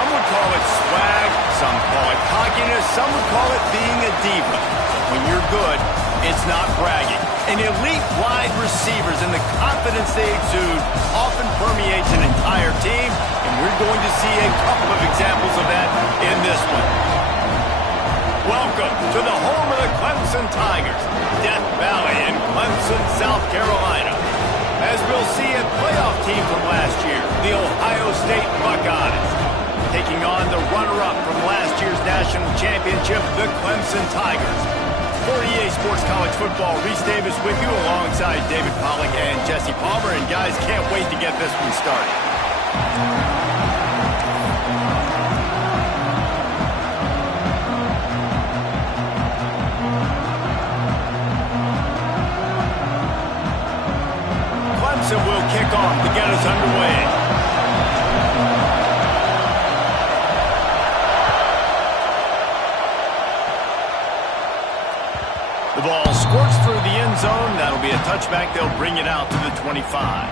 Some would call it swag, some call it cockiness, some would call it being a diva. When you're good, it's not bragging. And elite wide receivers and the confidence they exude often permeates an entire team, and we're going to see a couple of examples of that in this one. Welcome to the home of the Clemson Tigers, Death Valley in Clemson, South Carolina. As we'll see, a playoff team from last year, the Ohio State Buckeyes, taking on the runner-up from last year's national championship, the Clemson Tigers. For EA Sports College Football, Reese Davis with you alongside David Pollack and Jesse Palmer. And guys, can't wait to get this one started. Clemson will kick off to get us underway. The ball squirts through the end zone. That'll be a touchback. They'll bring it out to the 25.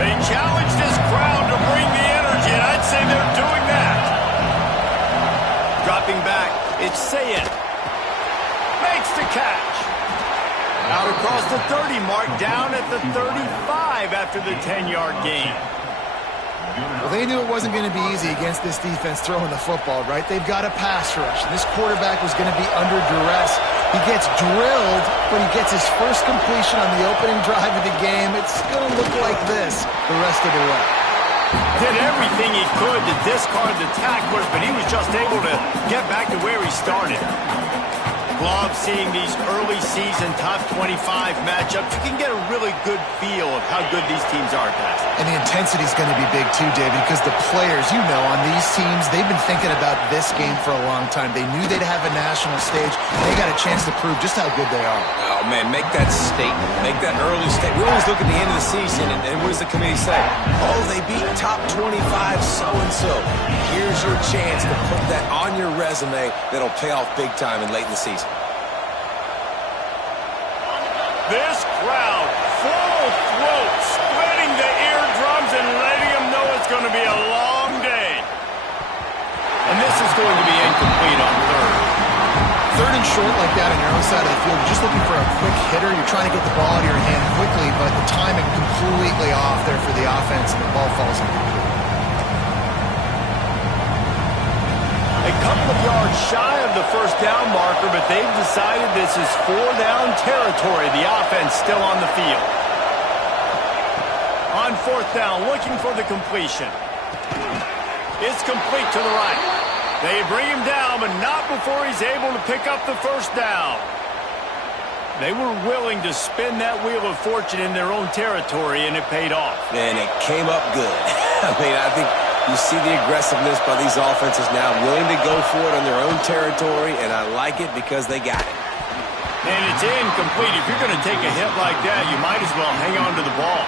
They challenge this crowd to bring the energy, and I'd say they're doing that. Dropping back, it's Sayed. Makes the catch. Out across the 30 mark, down at the 35 after the 10-yard gain. Well, they knew it wasn't going to be easy against this defense throwing the football, right? They've got a pass rush. This quarterback was going to be under duress. He gets drilled, but he gets his first completion on the opening drive of the game. It's going to look like this the rest of the way. Did everything he could to discard the tacklers, but he was just able to get back to where he started. Love seeing these early season top 25 matchups. You can get a really good feel of how good these teams are, guys. And the intensity is going to be big too, David, because the players, you know, on these teams, they've been thinking about this game for a long time. They knew they'd have a national stage. They got a chance to prove just how good they are. Oh, man, make that statement. Make that early statement. We always look at the end of the season, and what does the committee say? Oh, they beat top 25 so-and-so. Here's your chance to put that on your resume that'll pay off big time in late in the season. This crowd, full throat, splitting the eardrums and letting them know it's going to be a long day. And this is going to be incomplete on third. Third and short like that on your own side of the field, you're just looking for a quick hitter. You're trying to get the ball out of your hand quickly, but the timing completely off there for the offense, and the ball falls incomplete. A couple of yards shy of the first down marker, but they've decided this is 4-down territory. The offense still on the field. On fourth down, looking for the completion. It's complete to the right. They bring him down, but not before he's able to pick up the first down. They were willing to spin that wheel of fortune in their own territory, and it paid off. And it came up good. I mean, I think you see the aggressiveness by these offenses now, willing to go for it on their own territory, and I like it because they got it. And it's incomplete. If you're going to take a hit like that, you might as well hang on to the ball.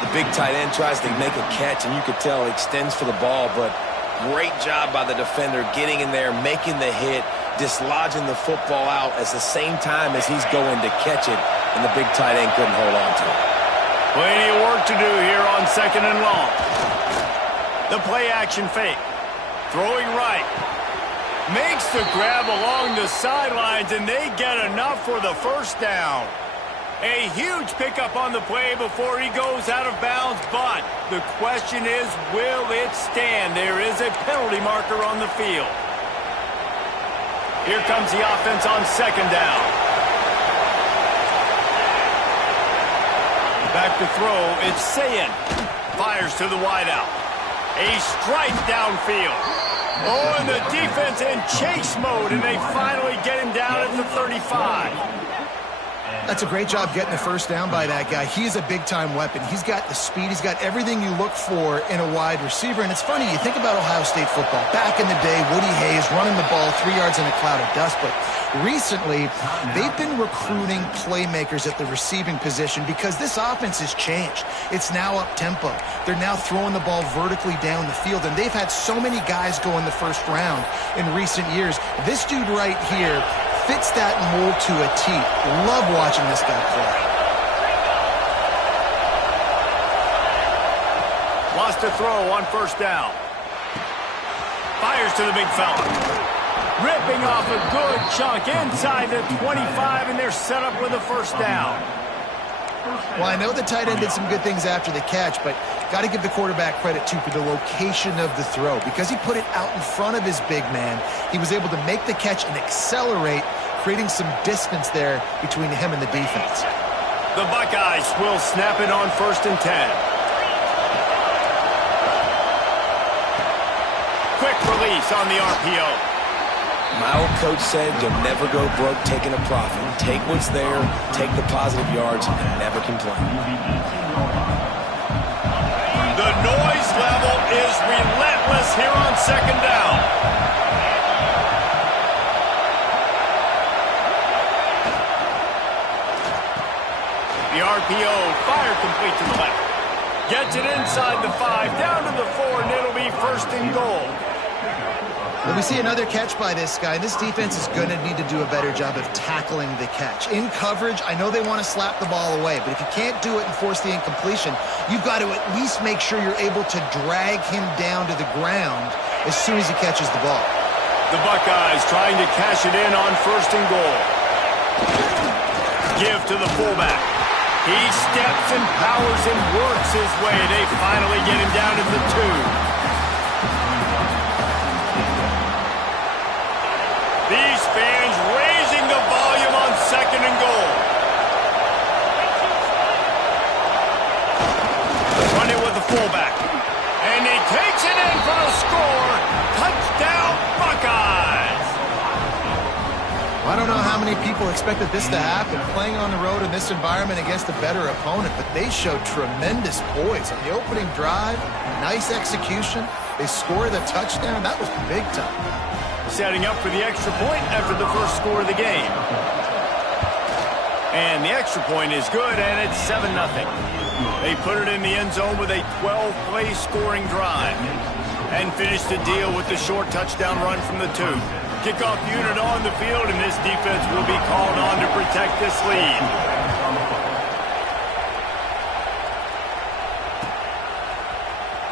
The big tight end tries to make a catch, and you could tell he extends for the ball, but great job by the defender getting in there, making the hit, dislodging the football out at the same time as he's going to catch it, and the big tight end couldn't hold on to it. Plenty of work to do here on second and long. The play-action fake. Throwing right. Makes the grab along the sidelines, and they get enough for the first down. A huge pickup on the play before he goes out of bounds, but the question is, will it stand? There is a penalty marker on the field. Here comes the offense on second down. Back to throw, it's Sayed. Fires to the wideout. A strike downfield. Oh, and the defense in chase mode, and they finally get him down at the 35. That's a great job getting the first down by that guy. He's a big-time weapon. He's got the speed. He's got everything you look for in a wide receiver. And it's funny, you think about Ohio State football. Back in the day, Woody Hayes running the ball 3 yards in a cloud of dust. But recently, they've been recruiting playmakers at the receiving position because this offense has changed. It's now up-tempo. They're now throwing the ball vertically down the field. And they've had so many guys go in the first round in recent years. This dude right here fits that mold to a T. Love watching this guy play. Lost a throw on first down. Fires to the big fella. Ripping off a good chunk inside the 25, and they're set up with a first down. Well, I know the tight end did some good things after the catch, but got to give the quarterback credit, too, for the location of the throw. Because he put it out in front of his big man, he was able to make the catch and accelerate, creating some distance there between him and the defense. The Buckeyes will snap it on 1st and 10. Quick release on the RPO. My old coach said you'll never go broke taking a profit. Take what's there, take the positive yards, and never complain. The noise level is relentless here on 2nd down. The RPO fire complete to the left. Gets it inside the 5, down to the 4, and it'll be 1st and goal. Well, we see another catch by this guy. This defense is going to need to do a better job of tackling the catch. In coverage, I know they want to slap the ball away, but if you can't do it and force the incompletion, you've got to at least make sure you're able to drag him down to the ground as soon as he catches the ball. The Buckeyes trying to cash it in on 1st and goal. Give to the fullback. He steps and powers and works his way. They finally get him down at the 2. These fans raising the volume on 2nd and goal. Run it with the fullback. And he takes it in for a score. Touchdown, Buckeyes. I don't know how many people expected this to happen, playing on the road in this environment against a better opponent, but they showed tremendous poise. On the opening drive, nice execution. They score the touchdown. That was big time. Setting up for the extra point after the first score of the game. And the extra point is good, and it's 7-0. They put it in the end zone with a 12-play scoring drive and finished the deal with the short touchdown run from the 2. Kickoff unit on the field, and this defense will be called on to protect this lead.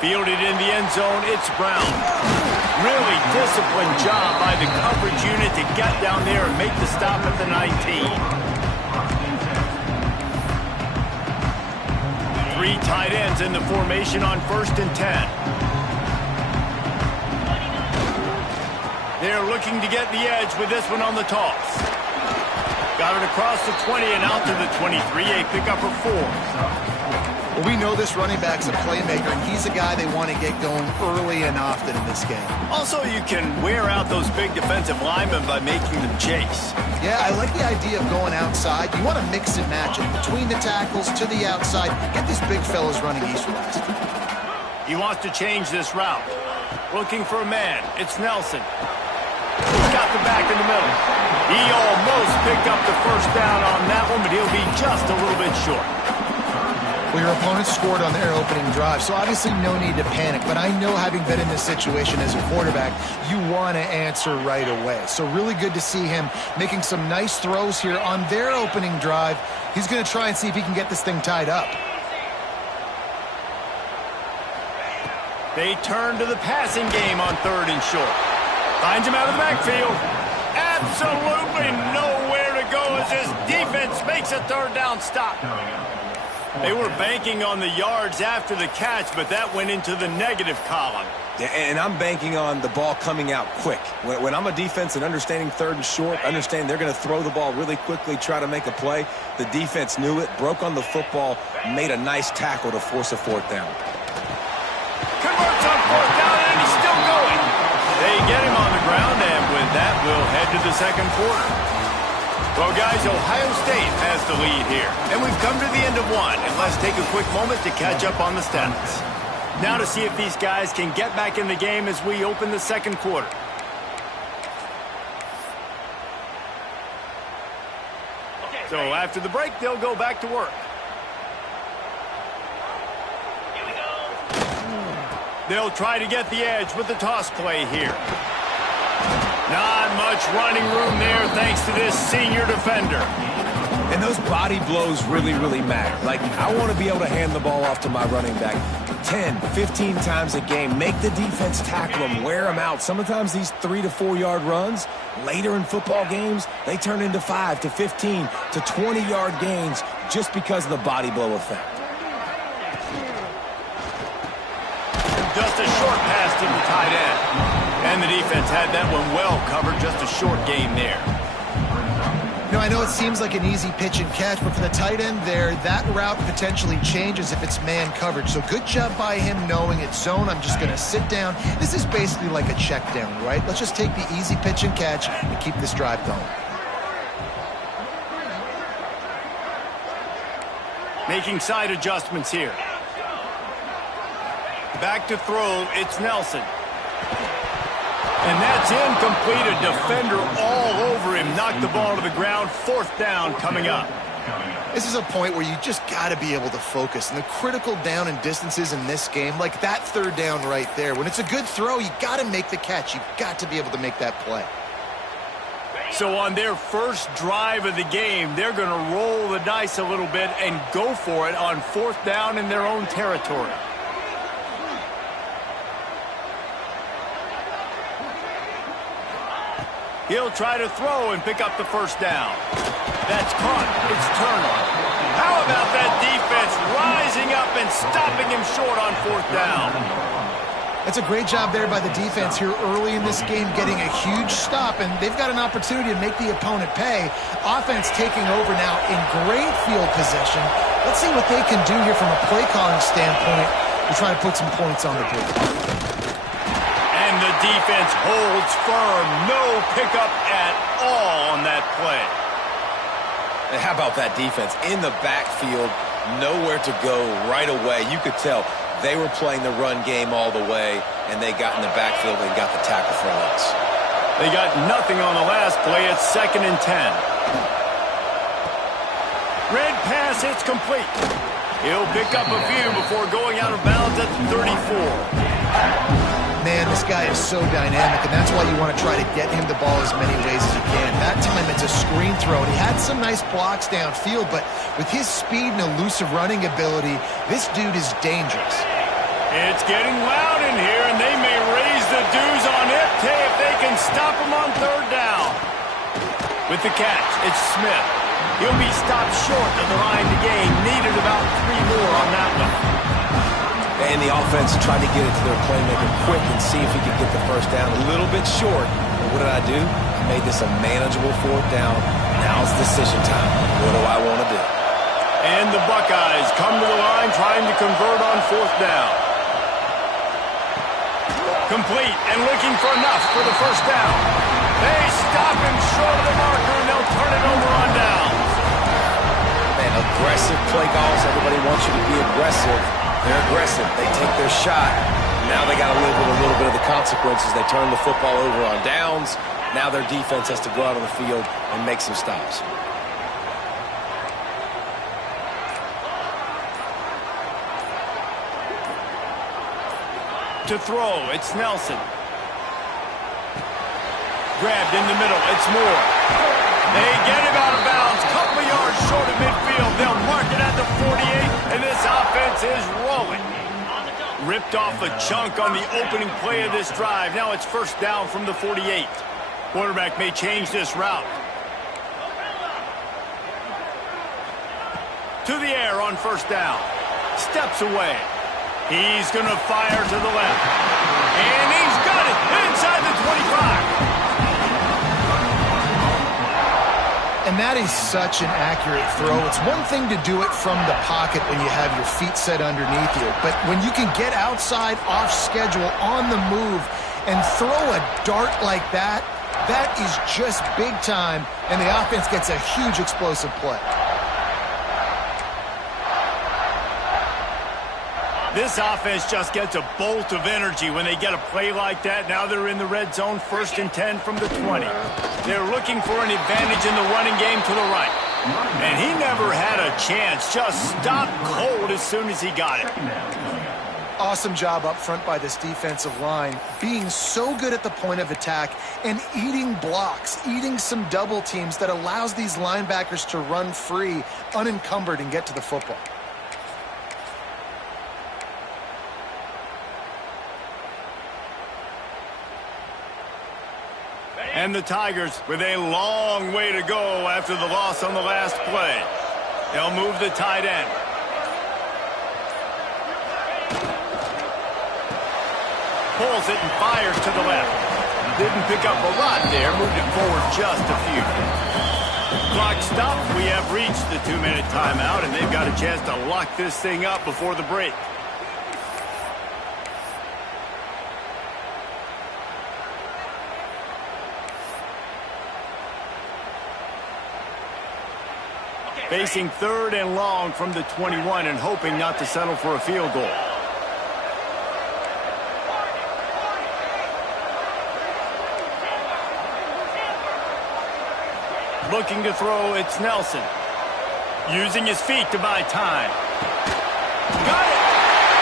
Fielded in the end zone, it's Brown. Really disciplined job by the coverage unit to get down there and make the stop at the 19. 3 tight ends in the formation on 1st and 10. They're looking to get the edge with this one on the toss. Got it across the 20 and out to the 23, a pickup of 4. Well, we know this running back's a playmaker, and he's a guy they want to get going early and often in this game. Also, you can wear out those big defensive linemen by making them chase. Yeah, I like the idea of going outside. You want to mix and match it between the tackles to the outside. Get these big fellas running east-west. He wants to change this route. Looking for a man. It's Nelson. He's got the back in the middle. He almost picked up the first down on that one, but he'll be just a little bit short. Well, your opponent scored on their opening drive, so obviously no need to panic. But I know, having been in this situation as a quarterback, you want to answer right away. So really good to see him making some nice throws here on their opening drive. He's going to try and see if he can get this thing tied up. They turn to the passing game on 3rd and short. Finds him out of the backfield. Absolutely nowhere to go as this defense makes a 3rd down stop. They were banking on the yards after the catch, but that went into the negative column. Yeah, and I'm banking on the ball coming out quick. When I'm a defense and understanding 3rd and short, understand they're going to throw the ball really quickly, try to make a play. The defense knew it, broke on the football, made a nice tackle to force a 4th down. Converts on 4th down, and he's still going. They get him on the ground, and with that, we'll head to the 2nd quarter. Well, guys, Ohio State has the lead here. And we've come to the end of one. And let's take a quick moment to catch up on the stats. Now to see if these guys can get back in the game as we open the second quarter. So after the break, they'll go back to work. Here we go. They'll try to get the edge with the toss play here. Not much running room there thanks to this senior defender. And those body blows really, really matter. Like, I want to be able to hand the ball off to my running back 10, 15 times a game. Make the defense tackle them, wear them out. Sometimes these 3 to 4 yard runs, later in football games, they turn into 5 to 15 to 20 yard gains just because of the body blow effect. Just a short pass to the tight end. And the defense had that one well covered, just a short gain there. You know, I know it seems like an easy pitch and catch, but for the tight end there, that route potentially changes if it's man coverage. So good job by him knowing it's zone. I'm just going to sit down. This is basically like a check down, right? Let's just take the easy pitch and catch and keep this drive going. Making side adjustments here. Back to throw, it's Nelson. And that's incomplete. A defender all over him. Knocked the ball to the ground. Fourth down coming up. This is a point where you just got to be able to focus. And the critical down and distances in this game, like that third down right there, when it's a good throw, you got to make the catch. You've got to be able to make that play. So on their first drive of the game, they're going to roll the dice a little bit and go for it on fourth down in their own territory. He'll try to throw and pick up the first down. That's caught. It's Turner. How about that defense rising up and stopping him short on fourth down? That's a great job there by the defense here early in this game, getting a huge stop, and they've got an opportunity to make the opponent pay. Offense taking over now in great field possession. Let's see what they can do here from a play calling standpoint to try to put some points on the board. And the defense holds firm. No pickup at all on that play. And how about that defense? In the backfield, nowhere to go right away. You could tell they were playing the run game all the way, and they got in the backfield and got the tackle for loss. They got nothing on the last play. It's 2nd and 10. Red pass, it's complete. He'll pick up a few before going out of bounds at the 34. Man, this guy is so dynamic, and that's why you want to try to get him the ball as many ways as you can. That time it's a screen throw, and he had some nice blocks downfield, but with his speed and elusive running ability, this dude is dangerous. It's getting loud in here, and they may raise the dues on it if they can stop him on third down. With the catch, it's Smith. He'll be stopped short of the line to gain. Needed about 3 more on that one. And the offense tried to get it to their playmaker quick and see if he could get the first down. A little bit short. But what did I do? I made this a manageable fourth down. Now it's decision time. What do I want to do? And the Buckeyes come to the line trying to convert on fourth down. Complete and looking for enough for the first down. They stop him short of the marker, and they'll turn it over on downs. Man, aggressive play calls. Everybody wants you to be aggressive. They're aggressive. They take their shot. Now they got to live with a little bit of the consequences. They turn the football over on downs. Now their defense has to go out on the field and make some stops. To throw, it's Nelson. Grabbed in the middle, it's Moore. They get him out of bounds, couple of yards short of midfield. They'll mark it at the 48, and this offense is rolling. Ripped off a chunk on the opening play of this drive. Now it's first down from the 48. Quarterback may change this route. To the air on first down. Steps away. He's going to fire to the left. And he's got it inside the 25. And that is such an accurate throw. It's one thing to do it from the pocket when you have your feet set underneath you, but when you can get outside, off schedule, on the move, and throw a dart like that, That is just big time, and the offense gets a huge explosive play. This offense just gets a bolt of energy when they get a play like that. Now they're in the red zone, 1st and 10 from the 20. They're looking for an advantage in the running game to the right. And he never had a chance. Just stopped cold as soon as he got it. Awesome job up front by this defensive line, being so good at the point of attack and eating blocks, eating some double teams that allows these linebackers to run free, unencumbered, and get to the football. And the Tigers with a long way to go after the loss on the last play. They'll move the tight end. Pulls it and fires to the left. Didn't pick up a lot there, moved it forward just a few. Clock stopped. We have reached the 2-minute timeout, and they've got a chance to lock this thing up before the break. Facing 3rd and long from the 21 and hoping not to settle for a field goal. Looking to throw, it's Nelson. Using his feet to buy time. Got it!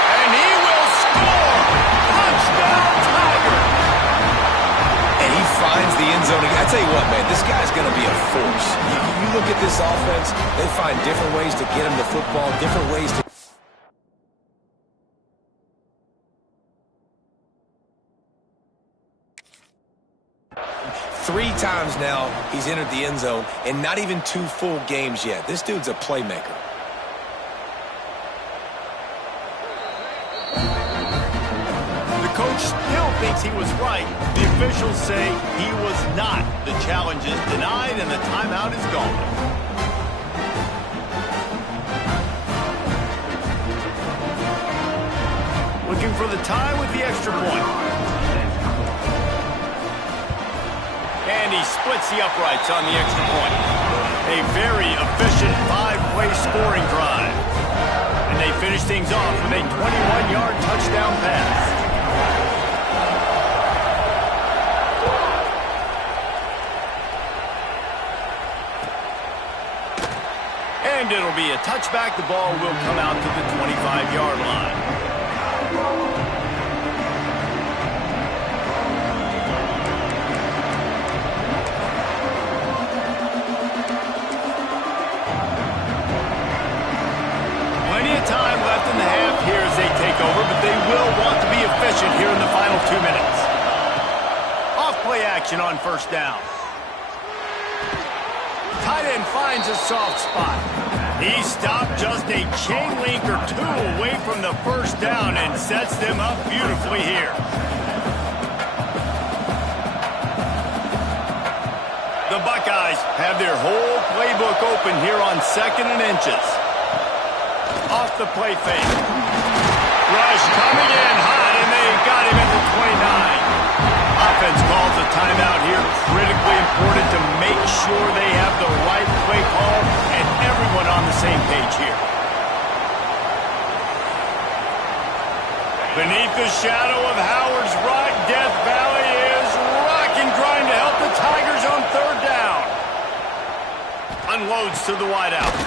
And he will score! Touchdown, Tiger! And he finds the end zone. I tell you what, man, this guy's going to be a force. You look at this offense, they find different ways to get him the football, different ways to... Three times now he's entered the end zone, and not even 2 full games yet. This dude's a playmaker. The coach still thinks he was right. The officials say he was not. The challenge is denied, and the timeout is gone. Looking for the tie with the extra point. And he splits the uprights on the extra point. A very efficient 5-play scoring drive. And they finish things off with a 21-yard touchdown pass. And it'll be a touchback. The ball will come out to the 25-yard line. Time left in the half here as they take over, but they will want to be efficient here in the final 2 minutes. Off play action on 1st down. Tight end finds a soft spot. He stopped just a chain link or 2 away from the 1st down and sets them up beautifully here. The Buckeyes have their whole playbook open here on 2nd and inches. Off the play fake. Rush coming in high, and they got him at the 29. Offense calls a timeout here. Critically important to make sure they have the right play call and everyone on the same page here. Beneath the shadow of Howard's Rock, Death Valley is rocking, trying to help the Tigers on 3rd down. Unloads to the wideout.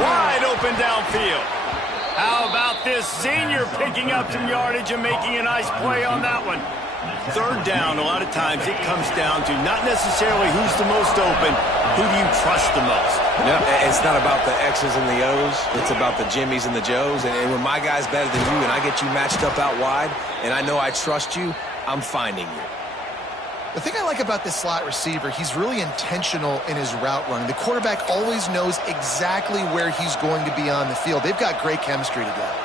Wide open downfield. How about this senior picking up some yardage and making a nice play on that one? 3rd down, a lot of times it comes down to not necessarily who's the most open, who do you trust the most? No, it's not about the X's and the O's. It's about the Jimmys and the Joes. And when my guy's better than you and I get you matched up out wide and I know I trust you, I'm finding you. The thing I like about this slot receiver, he's really intentional in his route running. The quarterback always knows exactly where he's going to be on the field. They've got great chemistry together.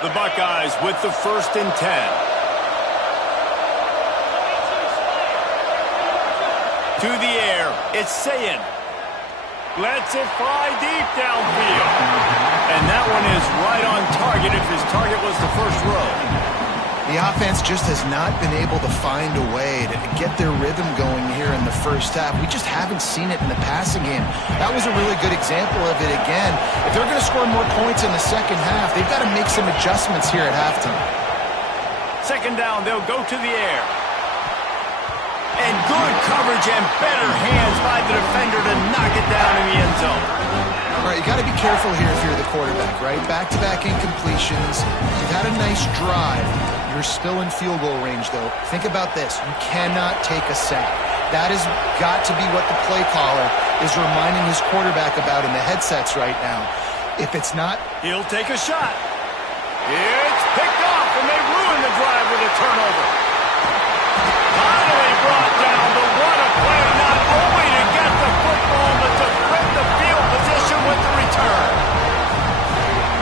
The Buckeyes with the 1st and 10. To the air, it's Sayin. Lets it fly deep downfield. And that one is right on target if his target was the first row. The offense just has not been able to find a way to get their rhythm going here in the first half. We just haven't seen it in the passing game. That was a really good example of it again. If they're going to score more points in the second half, they've got to make some adjustments here at halftime. Second down, they'll go to the air. And good coverage and better hands by the defender to knock it down in the end zone. All right, you got to be careful here if you're the quarterback, right? Back-to-back incompletions. You've had a nice drive. You're still in field goal range, though. Think about this. You cannot take a sack. That has got to be what the play caller is reminding his quarterback about in the headsets right now. If it's not, he'll take a shot. It's picked off, and they ruin the drive with a turnover. Finally brought down, but what a play, not only to get the football, but to flip the field position with the return.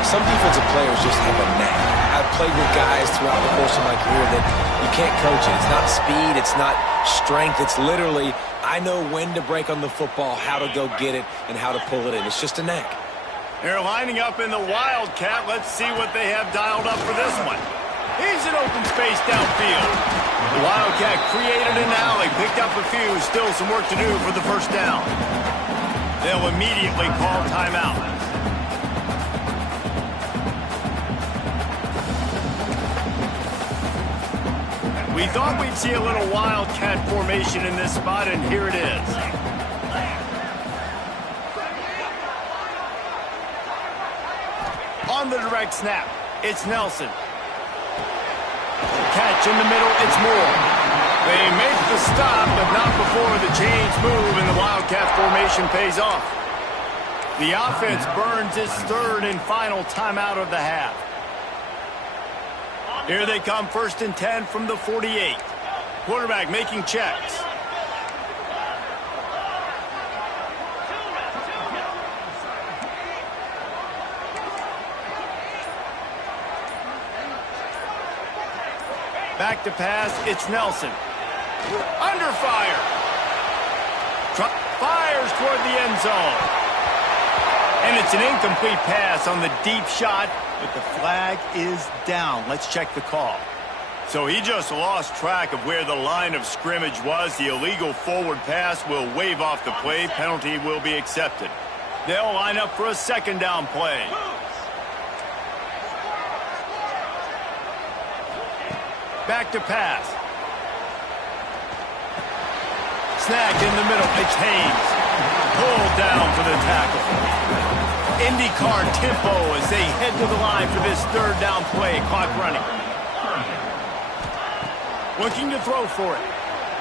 Some defensive players just have a knack. I've played with guys throughout the course of my career that you can't coach it. It's not speed, it's not strength. It's literally, I know when to break on the football, how to go get it, and how to pull it in. It's just a knack. They're lining up in the Wildcat. Let's see what they have dialed up for this one. He's in open space downfield. The Wildcat created an alley, picked up a few, still some work to do for the first down. They'll immediately call timeout. We thought we'd see a little Wildcat formation in this spot, and here it is. On the direct snap, it's Nelson. Catch in the middle, it's Moore. They make the stop, but not before the change move, and the Wildcat formation pays off. The offense burns its third and final timeout of the half. Here they come, 1st and 10 from the 48. Quarterback making checks. Back to pass, it's Nelson. Under fire. Fires toward the end zone. And it's an incomplete pass on the deep shot, but the flag is down. Let's check the call. So he just lost track of where the line of scrimmage was. The illegal forward pass will wave off the play. Penalty will be accepted. They'll line up for a second down play. Back to pass. Snagged in the middle. It's Haynes. Pulled down for the tackle. IndyCar tempo as they head to the line for this third down play. Clock running. Looking to throw for it.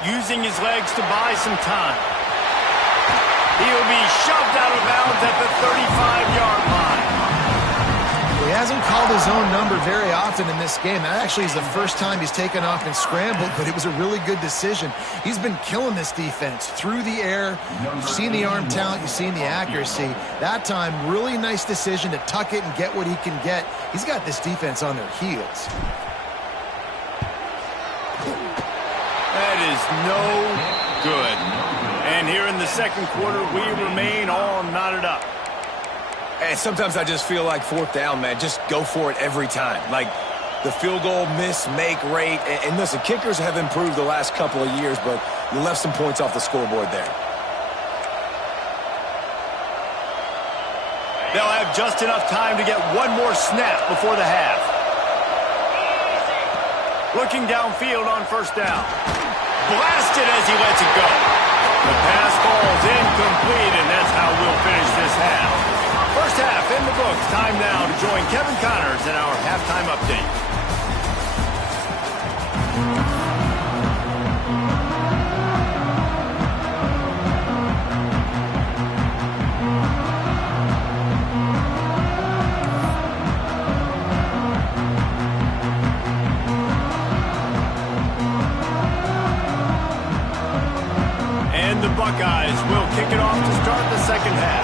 Using his legs to buy some time. He'll be shoved out of bounds at the 35-yard line. He hasn't called his own number very often in this game. That actually is the first time he's taken off and scrambled, but it was a really good decision. He's been killing this defense through the air. You've seen the arm talent, you've seen the accuracy. That time, really nice decision to tuck it and get what he can get. He's got this defense on their heels. That is no good. And here in the second quarter, we remain all knotted up. And sometimes I just feel like 4th down, man. Just go for it every time. Like the field goal miss-make rate. And listen, kickers have improved the last couple of years, but you left some points off the scoreboard there. They'll have just enough time to get one more snap before the half. Looking downfield on 1st down. Blasted as he lets it go. The pass falls incomplete, and that's how we'll finish this half. First half in the books. Time now to join Kevin Connors in our halftime update. And the Buckeyes will kick it off to start the second half.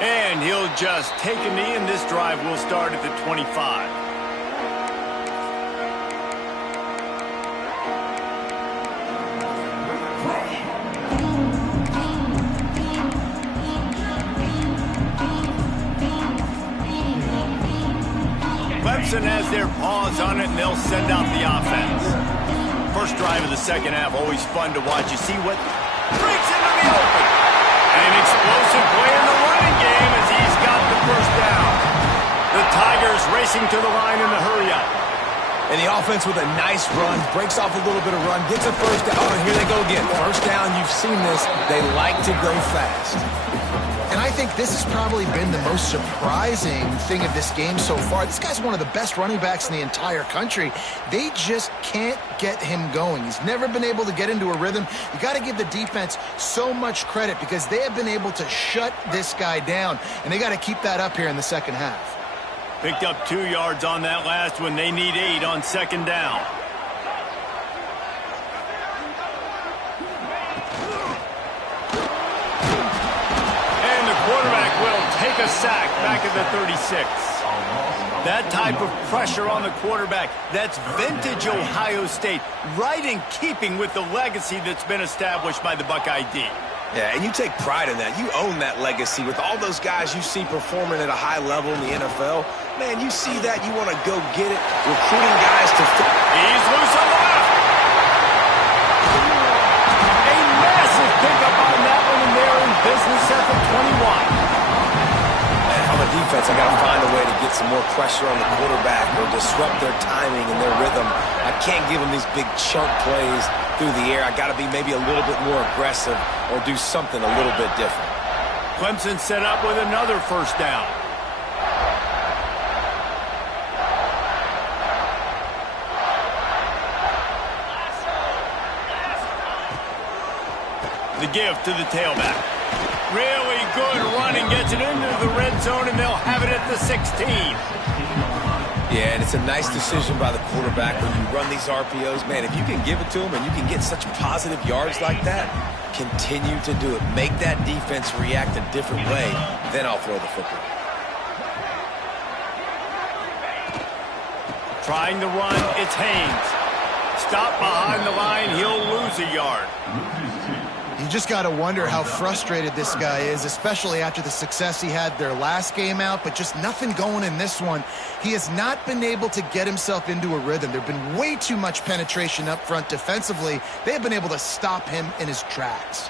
And he'll just take a knee, and this drive will start at the 25. Clemson has their paws on it, and they'll send out the offense. First drive of the second half, always fun to watch. You see what breaks into the open. An explosive play in the running game as he's got the first down. The Tigers racing to the line in the hurry-up. And the offense with a nice run, breaks off a little bit of run, gets a first down. Oh, here they go again. First down, you've seen this. They like to go fast. And I think this has probably been the most surprising thing of this game so far. This guy's one of the best running backs in the entire country. They just can't get him going. He's never been able to get into a rhythm. You got to give the defense so much credit because they have been able to shut this guy down, and they got to keep that up here in the second half. Picked up 2 yards on that last one. They need 8 on second down. And the quarterback will take a sack back at the 36. That type of pressure on the quarterback, that's vintage Ohio State, right in keeping with the legacy that's been established by the Buckeye D. Yeah, and you take pride in that. You own that legacy with all those guys you see performing at a high level in the NFL. Man, you see that, you want to go get it, recruiting guys to... He's loose on the left. A massive pickup on that one, and they're in business at the 21. And on the defense, I got to find a way to get some more pressure on the quarterback or disrupt their timing and their rhythm. I can't give them these big chunk plays through the air. I got to be maybe a little bit more aggressive or do something a little bit different. Clemson set up with another first down. The give to the tailback. Really good running, gets it into the red zone, and they'll have it at the 16. Yeah, and it's a nice decision by the quarterback when you run these RPOs. Man, if you can give it to them and you can get such positive yards like that, continue to do it. Make that defense react a different way, then I'll throw the football. Trying to run, it's Haynes. Stop behind the line, he'll lose a yard. You just got to wonder how frustrated this guy is, especially after the success he had their last game out, but just nothing going in this one. He has not been able to get himself into a rhythm. There have been way too much penetration up front defensively. They have been able to stop him in his tracks.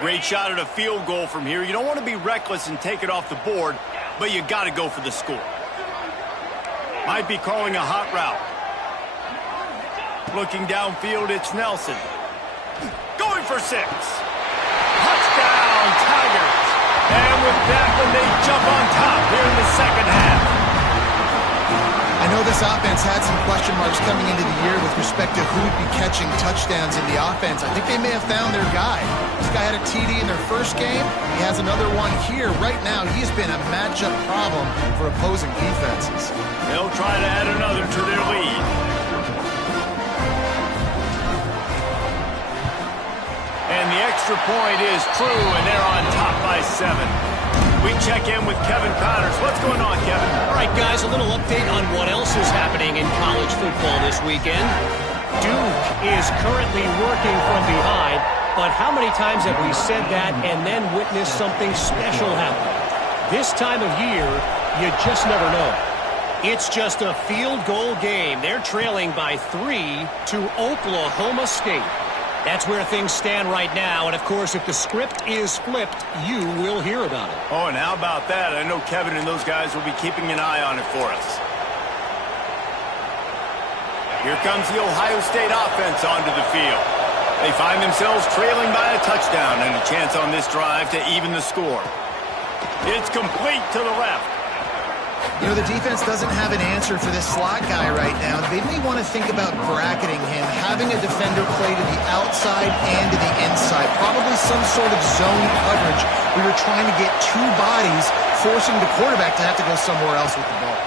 Great shot at a field goal from here. You don't want to be reckless and take it off the board, but you got to go for the score. Might be calling a hot route. Looking downfield, it's Nelson. Going for 6. Touchdown, Tigers. And with that one, they jump on top here in the second half. I know this offense had some question marks coming into the year with respect to who would be catching touchdowns in the offense. I think they may have found their guy. This guy had a TD in their first game. He has another one here. Right now, he's been a matchup problem for opposing defenses. They'll try to add another to their lead. And the extra point is true, and they're on top by 7. We check in with Kevin Connors. What's going on, Kevin? All right, guys, a little update on what else is happening in college football this weekend. Duke is currently working from behind, but how many times have we said that and then witnessed something special happen? This time of year, you just never know. It's just a field goal game. They're trailing by 3 to Oklahoma State. That's where things stand right now, and of course, if the script is flipped, you will hear about it. Oh, and how about that? I know Kevin and those guys will be keeping an eye on it for us. Here comes the Ohio State offense onto the field. They find themselves trailing by a touchdown and a chance on this drive to even the score. It's complete to the left. You know, the defense doesn't have an answer for this slot guy right now. They may want to think about bracketing him, having a defender play to the outside and to the inside. Probably some sort of zone coverage where you're trying to get 2 bodies, forcing the quarterback to have to go somewhere else with the ball.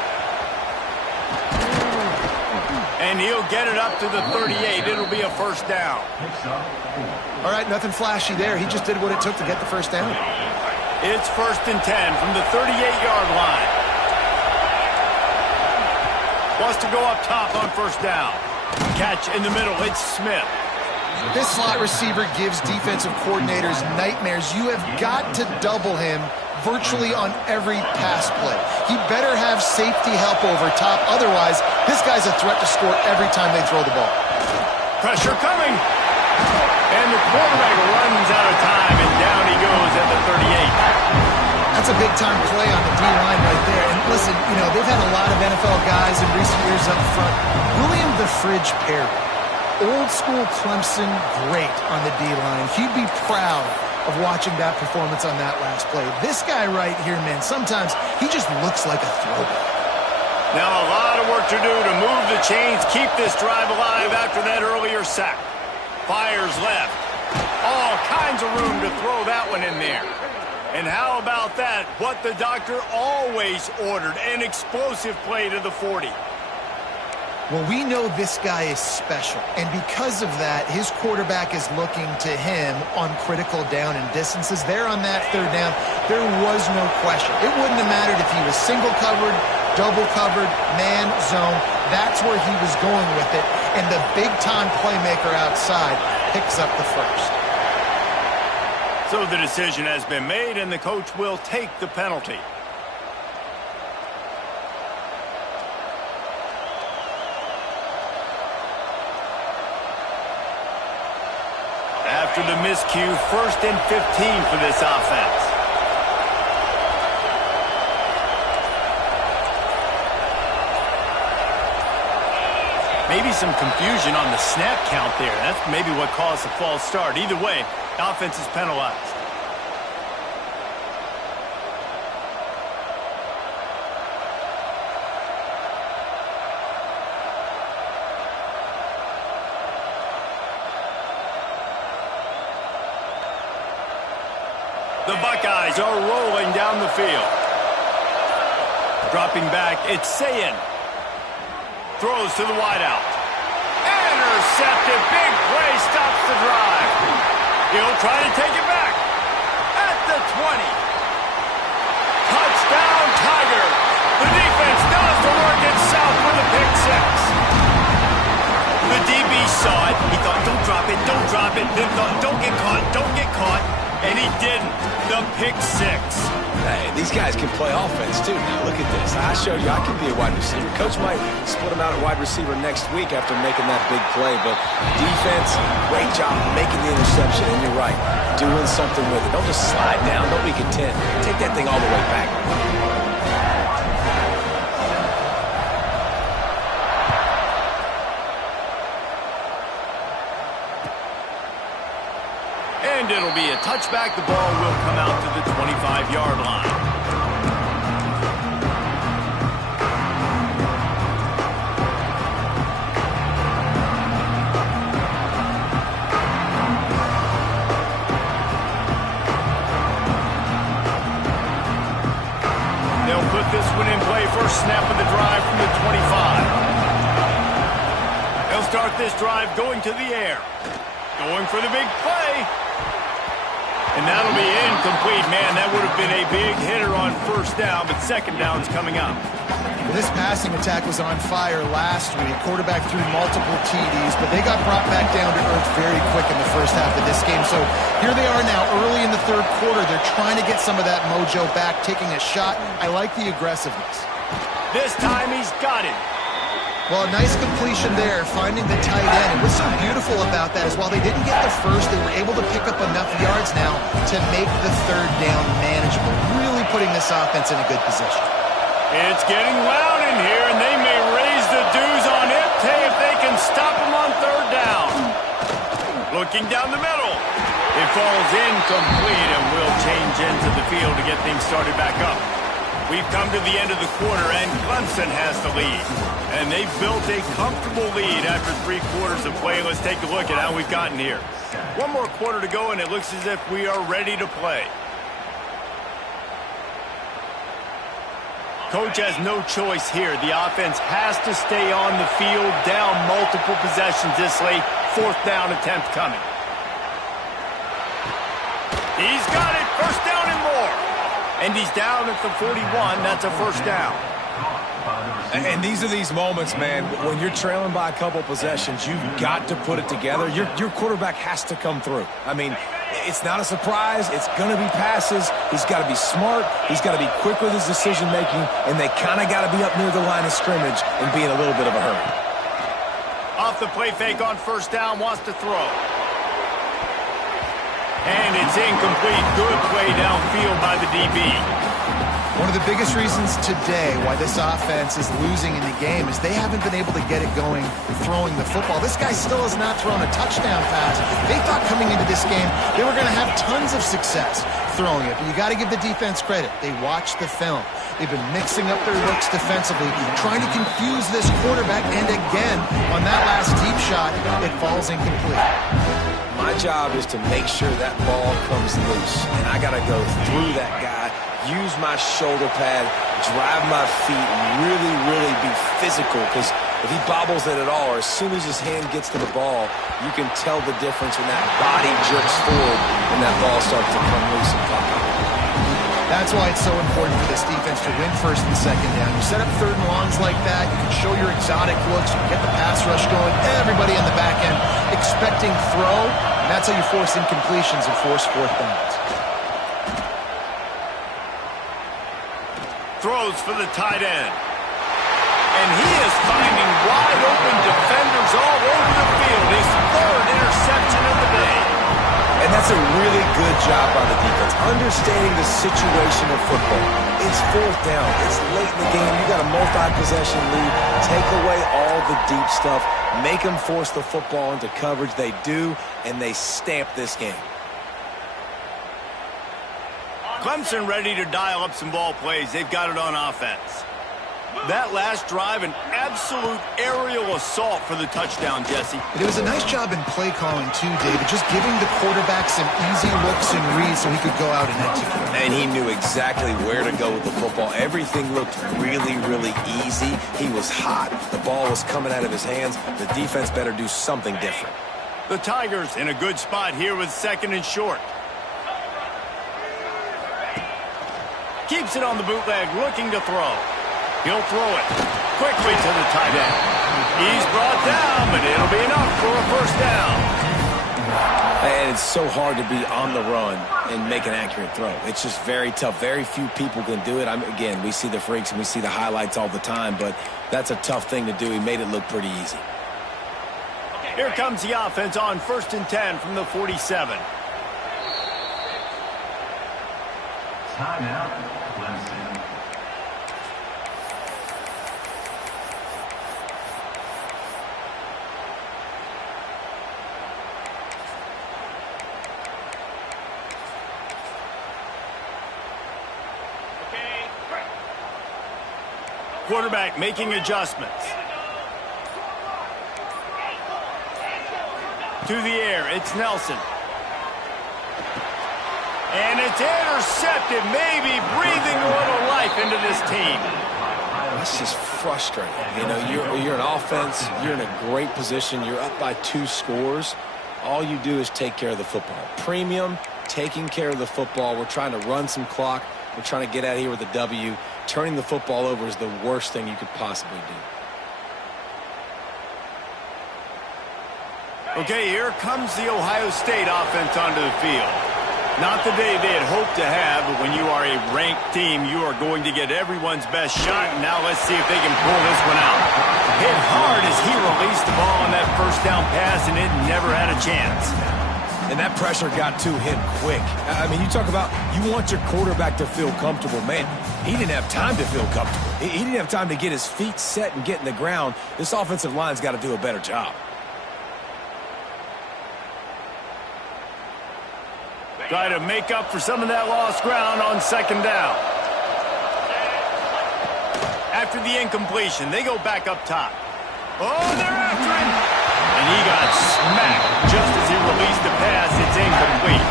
And he'll get it up to the 38. It'll be a first down. All right, nothing flashy there. He just did what it took to get the first down. It's 1st and 10 from the 38-yard line. Wants to go up top on first down. Catch in the middle, it's Smith. This slot receiver gives defensive coordinators nightmares. You have got to double him. virtually on every pass play. He better have safety help over top. Otherwise, this guy's a threat to score every time they throw the ball. Pressure coming. And the quarterback runs out of time, and down he goes at the 38. That's a big-time play on the D-line right there. And listen, you know, they've had a lot of NFL guys in recent years up front. William the Fridge Perry, old-school Clemson great on the D-line. He'd be proud of watching that performance on that last play. This guy right here, man, sometimes he just looks like a throwback. Now a lot of work to do to move the chains, keep this drive alive after that earlier sack. Fires left. All kinds of room to throw that one in there. And how about that? What the doctor always ordered, an explosive play to the 40. Well, we know this guy is special, and because of that, his quarterback is looking to him on critical down and distances. There on that third down, there was no question. It wouldn't have mattered if he was single covered, double covered, man, zone. That's where he was going with it, and the big-time playmaker outside picks up the first. So the decision has been made, and the coach will take the penalty. After the miscue, 1st and 15 for this offense. Maybe some confusion on the snap count there. That's maybe what caused the false start. Either way, offense is penalized. The Buckeyes are rolling down the field. Dropping back, it's Sayin. Throws to the wideout. Intercepted. Big play stops the drive. He'll try to take it back. At the 20. Touchdown, Tigers. The defense does the work itself with a pick six. The DB saw it. He thought, don't drop it, don't drop it. Then thought, don't get caught, don't get caught. And he didn't. The pick six. Hey, these guys can play offense, too. Now, look at this. I showed you I can be a wide receiver. Coach might split him out at wide receiver next week after making that big play. But defense, great job making the interception. And you're right, doing something with it. Don't just slide down. Don't be content. Take that thing all the way back. And it'll be a touchback. The ball will come out to the 25-yard line. They'll put this one in play. First snap of the drive from the 25. They'll start this drive going to the air. Going for the big play. And that'll be incomplete. Man, that would have been a big hitter on first down, but second down's coming up. Well, this passing attack was on fire last week. Quarterback threw multiple TDs, but they got brought back down to earth very quick in the first half of this game. So here they are now early in the third quarter. They're trying to get some of that mojo back, taking a shot. I like the aggressiveness. This time he's got it. Well, a nice completion there, finding the tight end. And what's so beautiful about that is while they didn't get the first, they were able to pick up enough yards now to make the third down manageable, really putting this offense in a good position. It's getting loud in here, and they may raise the dues on it if they can stop them on third down. Looking down the middle. It falls incomplete and will change into the field to get things started back up. We've come to the end of the quarter, and Clemson has the lead. And they've built a comfortable lead after 3 quarters of play. Let's take a look at how we've gotten here. One more quarter to go, and it looks as if we are ready to play. Coach has no choice here. The offense has to stay on the field, down multiple possessions this late. 4th down attempt coming. He's got it. First down and more. And he's down at the 41. That's a first down. And these are these moments, man, when you're trailing by a couple possessions, you've got to put it together. Your quarterback has to come through. I mean, It's not a surprise. It's going to be passes. He's got to be smart. He's got to be quick with his decision-making, and they kind of got to be up near the line of scrimmage and be in a little bit of a hurry. Off the play fake on first down, wants to throw. And it's incomplete. Good play downfield by the DB. One of the biggest reasons today why this offense is losing in the game is they haven't been able to get it going throwing the football. This guy still has not thrown a touchdown pass. They thought coming into this game they were going to have tons of success throwing it, but you got to give the defense credit. They watched the film. They've been mixing up their looks defensively, trying to confuse this quarterback, and again, on that last deep shot, it falls incomplete. My job is to make sure that ball comes loose, and I got to go through that guy, use my shoulder pad, drive my feet, and really, really be physical, because if he bobbles it at all, or as soon as his hand gets to the ball, you can tell the difference when that body jerks forward and that ball starts to come loose and pop out. That's why it's so important for this defense to win first and second down. You set up third and longs like that, you can show your exotic looks, you can get the pass rush going, everybody in the back end expecting throw, and that's how you force incompletions and force fourth downs. Throws for the tight end. And he is finding wide open defenders all over the field. His third interception of the day. And that's a really good job by the defense, understanding the situation of football. It's fourth down. It's late in the game. You got a multi-possession lead. Take away all the deep stuff. Make them force the football into coverage. They do, and they stamp this game. Clemson ready to dial up some ball plays. They've got it on offense. That last drive, an absolute aerial assault for the touchdown, Jesse. It was a nice job in play calling, too, David, just giving the quarterback some easy looks and reads so he could go out and execute. And he knew exactly where to go with the football. Everything looked really, really easy. He was hot. The ball was coming out of his hands. The defense better do something different. The Tigers in a good spot here with second and short. Keeps it on the bootleg, looking to throw. He'll throw it quickly to the tight end. He's brought down, but it'll be enough for a first down. And it's so hard to be on the run and make an accurate throw. It's just very tough. Very few people can do it. Again, we see the freaks and we see the highlights all the time, but that's a tough thing to do. He made it look pretty easy. Here comes the offense on 1st and 10 from the 47. Timeout, Clemson. Quarterback making adjustments. To the air, it's Nelson. And it's intercepted, maybe breathing a little life into this team. That's just frustrating. You know, you're an offense, you're in a great position, you're up by 2 scores. All you do is take care of the football. Premium, taking care of the football. We're trying to run some clock. We're trying to get out of here with a W. Turning the football over is the worst thing you could possibly do. Okay, here comes the Ohio State offense onto the field. Not the day they had hoped to have, but when you are a ranked team, you are going to get everyone's best shot. And now let's see if they can pull this one out. Hit hard as he released the ball on that first down pass, and it never had a chance. And that pressure got to him quick. I mean, you talk about you want your quarterback to feel comfortable. Man, he didn't have time to feel comfortable. He didn't have time to get his feet set and get in the ground. This offensive line's got to do a better job. Try to make up for some of that lost ground on second down. After the incompletion, they go back up top. Oh, they're after him! And he got smacked just as he released the pass. It's incomplete.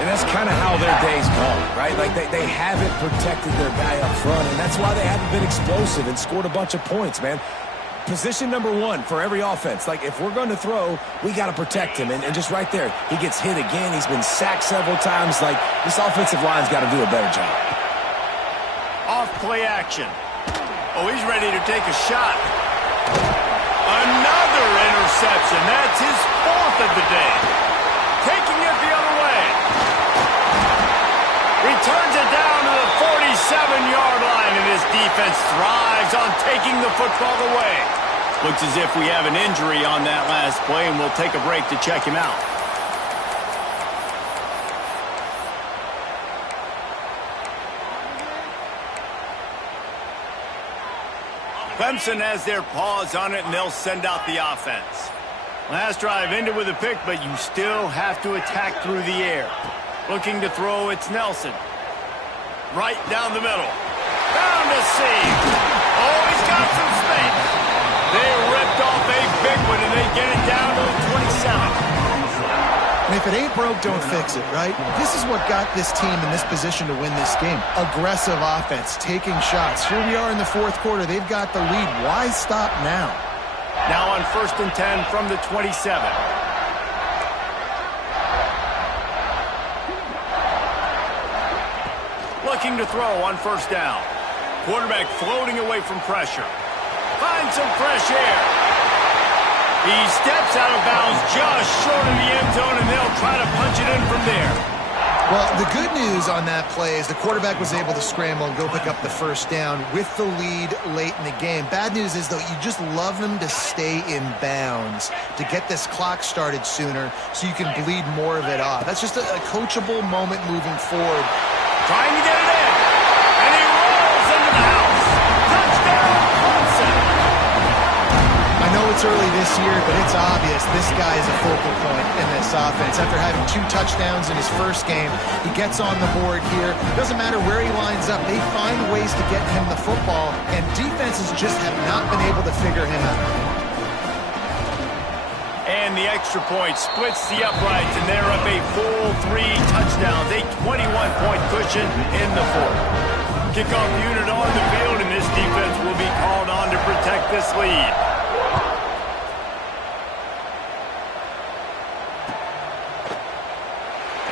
And that's kind of how their day's gone, right? Like they haven't protected their guy up front, and that's why they haven't been explosive and scored a bunch of points, man. Position number 1 for every offense. Like, if we're going to throw, we got to protect him. And just right there, he gets hit again. He's been sacked several times. Like, this offensive line's got to do a better job. Off play action. Oh, he's ready to take a shot. Another interception. That's his 4th of the day. Taking it the other way. 7-yard line, and this defense thrives on taking the football away. Looks as if we have an injury on that last play, and we'll take a break to check him out. Clemson has their paws on it, and they'll send out the offense. Last drive ended with a pick, but you still have to attack through the air. Looking to throw, it's Nelson. Right down the middle. Found a seam. Oh, he's got some space. They ripped off a big one, and they get it down to the 27. And if it ain't broke, don't fix it, right? This is what got this team in this position to win this game. Aggressive offense, taking shots. Here we are in the fourth quarter. They've got the lead. Why stop now? Now on 1st and 10 from the 27. Looking to throw on 1st down. Quarterback floating away from pressure. Finds some fresh air. He steps out of bounds just short of the end zone, and they'll try to punch it in from there. Well, the good news on that play is the quarterback was able to scramble and go pick up the 1st down with the lead late in the game. Bad news is, though, you just love them to stay in bounds, to get this clock started sooner so you can bleed more of it off. That's just a coachable moment moving forward. Trying to get it in, and he rolls into the house. Touchdown, Clemson. I know it's early this year, but it's obvious this guy is a focal point in this offense. After having 2 touchdowns in his first game, he gets on the board here. Doesn't matter where he lines up. They find ways to get him the football, and defenses just have not been able to figure him out. And the extra point splits the uprights, and they're up a full 3 touchdowns, a 21-point cushion in the fourth. Kickoff unit on the field, and this defense will be called on to protect this lead.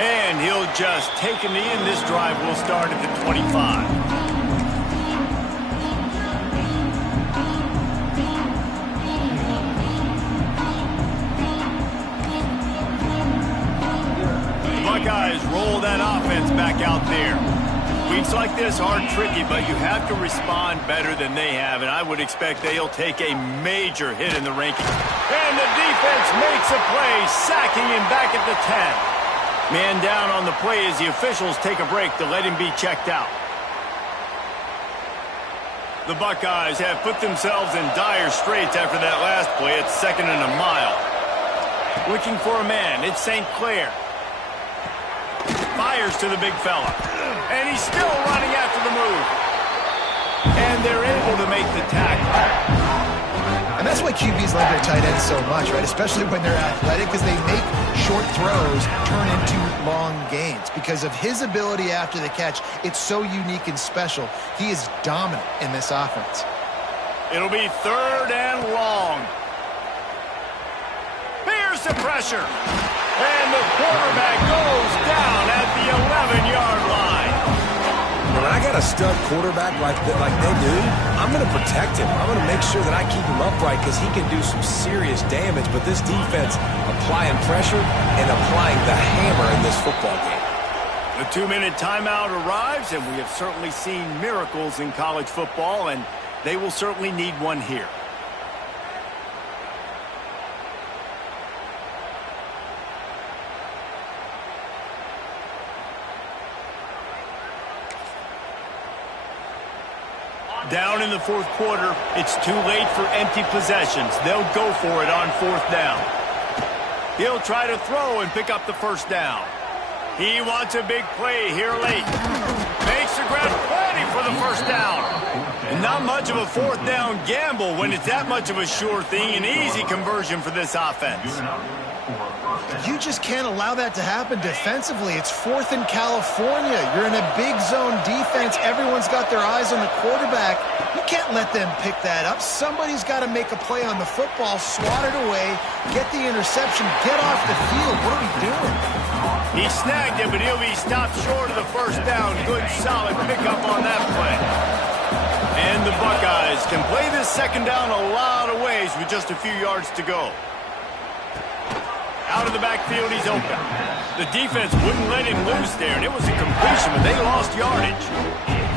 And he'll just take a knee, and this drive will start at the 25. Buckeyes roll that offense back out there. Weeks like this are tricky, but you have to respond better than they have, and I would expect they'll take a major hit in the rankings. And the defense makes a play, sacking him back at the 10. Man down on the play as the officials take a break to let him be checked out. The Buckeyes have put themselves in dire straits after that last play. It's 2nd and a mile. Looking for a man, it's St. Clair. Fires to the big fella. And he's still running after the move. And they're able to make the tackle. And that's why QBs love their tight ends so much, right? Especially when they're athletic, because they make short throws turn into long gains. Because of his ability after the catch, it's so unique and special. He is dominant in this offense. It'll be 3rd and long. Here's the pressure. And the quarterback goes down at the 11-yard line. When I got a stud quarterback like they do, I'm going to protect him. I'm going to make sure that I keep him upright because he can do some serious damage. But this defense applying pressure and applying the hammer in this football game. The 2-minute timeout arrives, and we have certainly seen miracles in college football, and they will certainly need one here. Down in the fourth quarter, it's too late for empty possessions. They'll go for it on 4th down. He'll try to throw and pick up the 1st down. He wants a big play here late. Makes the grab plenty for the 1st down. And not much of a 4th down gamble when it's that much of a sure thing, an easy conversion for this offense. You just can't allow that to happen defensively. It's 4th in California. You're in a big zone defense. Everyone's got their eyes on the quarterback. You can't let them pick that up. Somebody's got to make a play on the football, swat it away, get the interception, get off the field. What are we doing? He snagged it, but he'll be stopped short of the 1st down. Good, solid pickup on that play. And the Buckeyes can play this 2nd down a lot of ways with just a few yards to go. Out of the backfield, he's open. The defense wouldn't let him loose there, and it was a completion, but they lost yardage.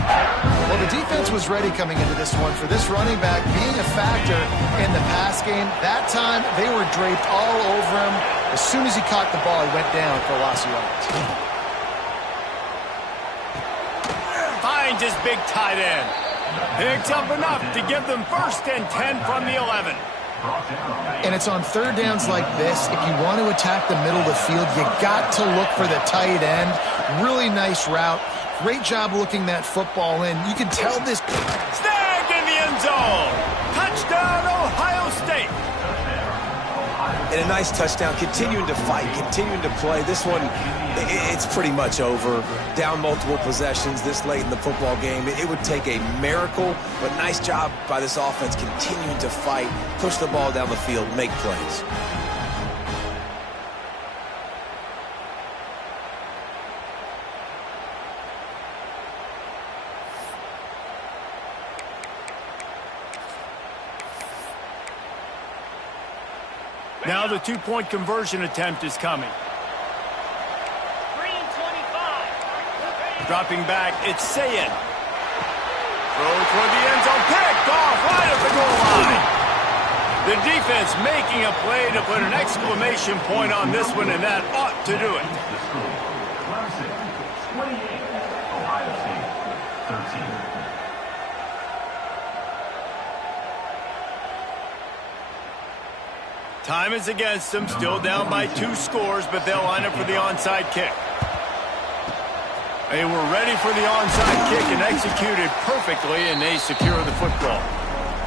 Well, the defense was ready coming into this one for this running back being a factor in the pass game. That time, they were draped all over him. As soon as he caught the ball, he went down for a loss of yards. Finds his big tight end. Picks up enough to give them 1st and 10 from the 11. And it's on third downs like this. If you want to attack the middle of the field, you got to look for the tight end. Really nice route. Great job looking that football in. You can tell this. Snagged in the end zone. Touchdown, Ohio State. And a nice touchdown, continuing to fight, continuing to play. This one, it's pretty much over. Down multiple possessions this late in the football game. It would take a miracle, but nice job by this offense continuing to fight, push the ball down the field, make plays. Now the two-point conversion attempt is coming. Green 25. Dropping back, it's Sayin. Throw toward the end zone, picked off right at the goal line. The defense making a play to put an exclamation point on this one, and that ought to do it. Clemson 28, Ohio State 13. Time is against them, still down by 2 scores, but they'll line up for the onside kick. They were ready for the onside kick and executed perfectly, and they secure the football.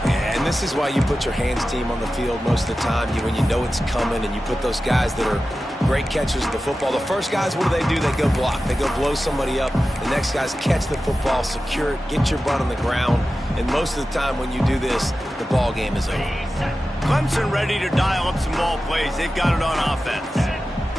And this is why you put your hands team on the field most of the time, when you know it's coming, and you put those guys that are great catchers of the football. The first guys, what do? They go block. They go blow somebody up. The next guys catch the football, secure it, get your butt on the ground. And most of the time when you do this, the ball game is over. Clemson ready to dial up some ball plays. They've got it on offense.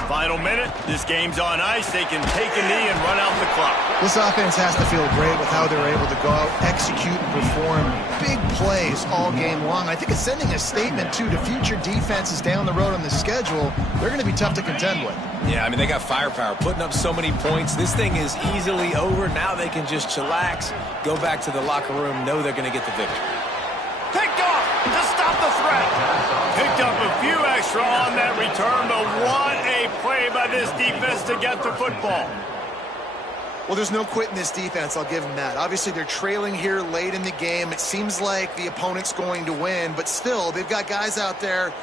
Final minute. This game's on ice. They can take a knee and run out the clock. This offense has to feel great with how they're able to go out, execute, and perform big plays all game long. I think it's sending a statement, too, to future defenses down the road on the schedule. They're going to be tough to contend with. Yeah, I mean, they got firepower, putting up so many points. This thing is easily over. Now they can just chillax, go back to the locker room, know they're going to get the victory. Picked off to stop the threat. Picked up a few extra on that return, but what a play by this defense to get the football. Well, there's no quit in this defense, I'll give them that. Obviously, they're trailing here late in the game. It seems like the opponent's going to win, but still, they've got guys out there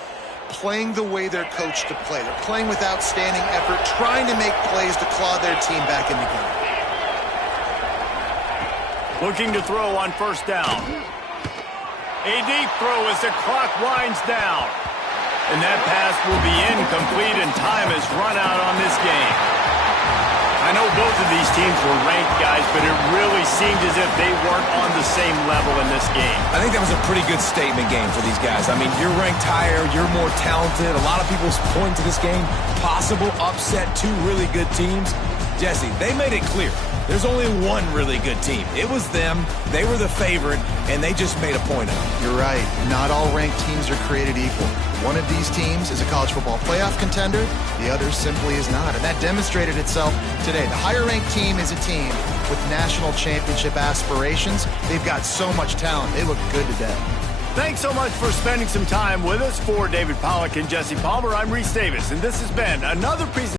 playing the way they're coached to play. They're playing with outstanding effort, trying to make plays to claw their team back in the game. Looking to throw on 1st down. A deep throw as the clock winds down. And that pass will be incomplete, and time has run out on this game. I know both of these teams were ranked, guys, but it really seemed as if they weren't on the same level in this game. I think that was a pretty good statement game for these guys. I mean, you're ranked higher, you're more talented. A lot of people point to this game, possible upset, 2 really good teams. Jesse, they made it clear. There's only one really good team. It was them. They were the favorite, and they just made a point of it. You're right. Not all ranked teams are created equal. One of these teams is a college football playoff contender. The other simply is not, and that demonstrated itself today. The higher-ranked team is a team with national championship aspirations. They've got so much talent. They look good today. Thanks so much for spending some time with us. For David Pollack and Jesse Palmer, I'm Reese Davis, and this has been another presentation.